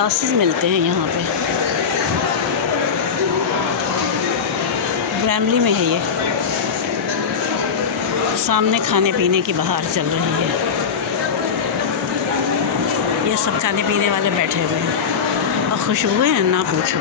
Glasses मिलते हैं यहाँ पे। ब्रैमली में है ये। सामने खाने पीने की बाहर चल रही है। ये सब खाने पीने वाले बैठे हुए हैं और खुशबू है ना पूछो।